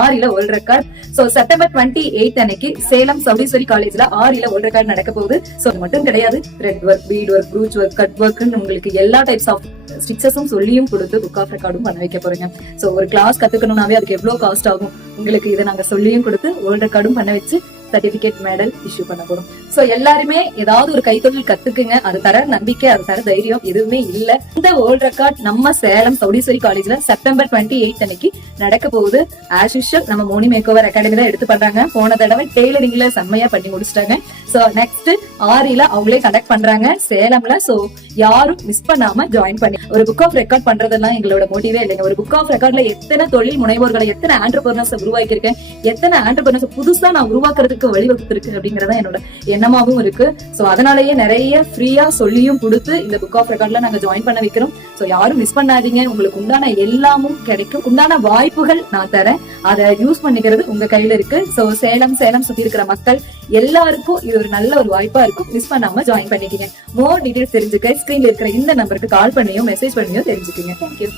ஆரில world record. So September 28 அன்னைக்கு சேலம் சவுடீஸ்வரி காலேஜ்ல ஆரில world record நடக்க போகுது. சோ அது மட்டும் கிடையாது, thread work, bead work, brooch work, cut ஒர்க்னு உங்களுக்கு எல்லா டைப்ஸ் ஆஃப் ஸ்டிச்சஸும் சொல்லியும் கொடுத்து புக் ஆஃப் ரெக்கார்டும் பண்ண வைக்க போறீங்க. சோ ஒரு கிளாஸ் கத்துக்கணும்னாவே அதுக்கு எவ்வளவு காஸ்ட் ஆகும், உங்களுக்கு இதை நாங்க சொல்லியும் கொடுத்து வேர்ல்ட் ரெக்கார்டும் பண்ண வச்சு சர்டிபிகேட் மெடல் இஷ்யூ பண்ண போறோம். சோ எல்லாருமே ஏதாவது ஒரு கைத்தொழில் கத்துக்குங்க. அது தர நம்பிக்கை, அது தர தைரியம் எதுவுமே இல்ல. இந்த வேர்ல்ட் ரெக்கார்ட் நம்ம சேலம் சவுடீஸ்வரி காலேஜ்ல செப்டம்பர் 28 அன்னைக்கு நடக்க போகுது. ஆஸ் யூஷுவல் நம்ம மோனி மேக் ஓவர் அகாடமி தான் எடுத்து பண்றாங்க. போன தடவை டெய்லரிங்ல செம்மையா பண்ணி முடிச்சிட்டாங்க. சோ நெக்ஸ்ட் ஆரில அவங்களே கண்டக்ட் பண்றாங்க சேலம்ல. சோ யாரும் மிஸ் பண்ணாம ஜாயின் பண்ணி ஒரு புக் ஆஃப் ரெக்கார்ட் பண்றதெல்லாம் எங்களோட மோட்டிவே இல்லைங்க. ஒரு புக் ஆஃப் ரெக்கார்ட்ல எத்தனை தொழில் முனைவோர்களை, எத்தனை ஆண்டர்பிரனர்ஸ் உருவாக்கியிருக்கேன், எத்தனை ஆண்டர்பிரனர்ஸ் புதுசா நான் உருவாக்குறதுக்கு வழிவகுத்திருக்கு அப்படிங்கறத என்னோட எண்ணமாவும் இருக்கு. சோ அதனாலேயே நிறைய ஃப்ரீயா சொல்லியும் கொடுத்து இந்த புக் ஆஃப் ரெக்கார்ட்ல நாங்க ஜாயின் பண்ண வைக்கிறோம். சோ யாரும் மிஸ் பண்ணாதீங்க. உங்களுக்கு உண்டான எல்லாமும் கிடைக்கும். உண்டான வாய்ப்புகள் நான் தரேன். அதை யூஸ் பண்ணிக்கிறது உங்க கையில இருக்கு. சோ சேலம் சுத்தி இருக்கிற மக்கள் எல்லாருக்கும் இது ஒரு நல்ல ஒரு வாய்ப்பா இருக்கும். மிஸ் பண்ணாம ஜாயின் பண்ணிக்கீங்க. மோர் டீடைல்ஸ் தெரிஞ்சுக்க ஸ்கிரீன்ல இருக்கிற இந்த நம்பருக்கு கால் பண்ணியோ மெசேஜ் பண்ணியோ தெரிஞ்சுக்கீங்க. தேங்க்யூ.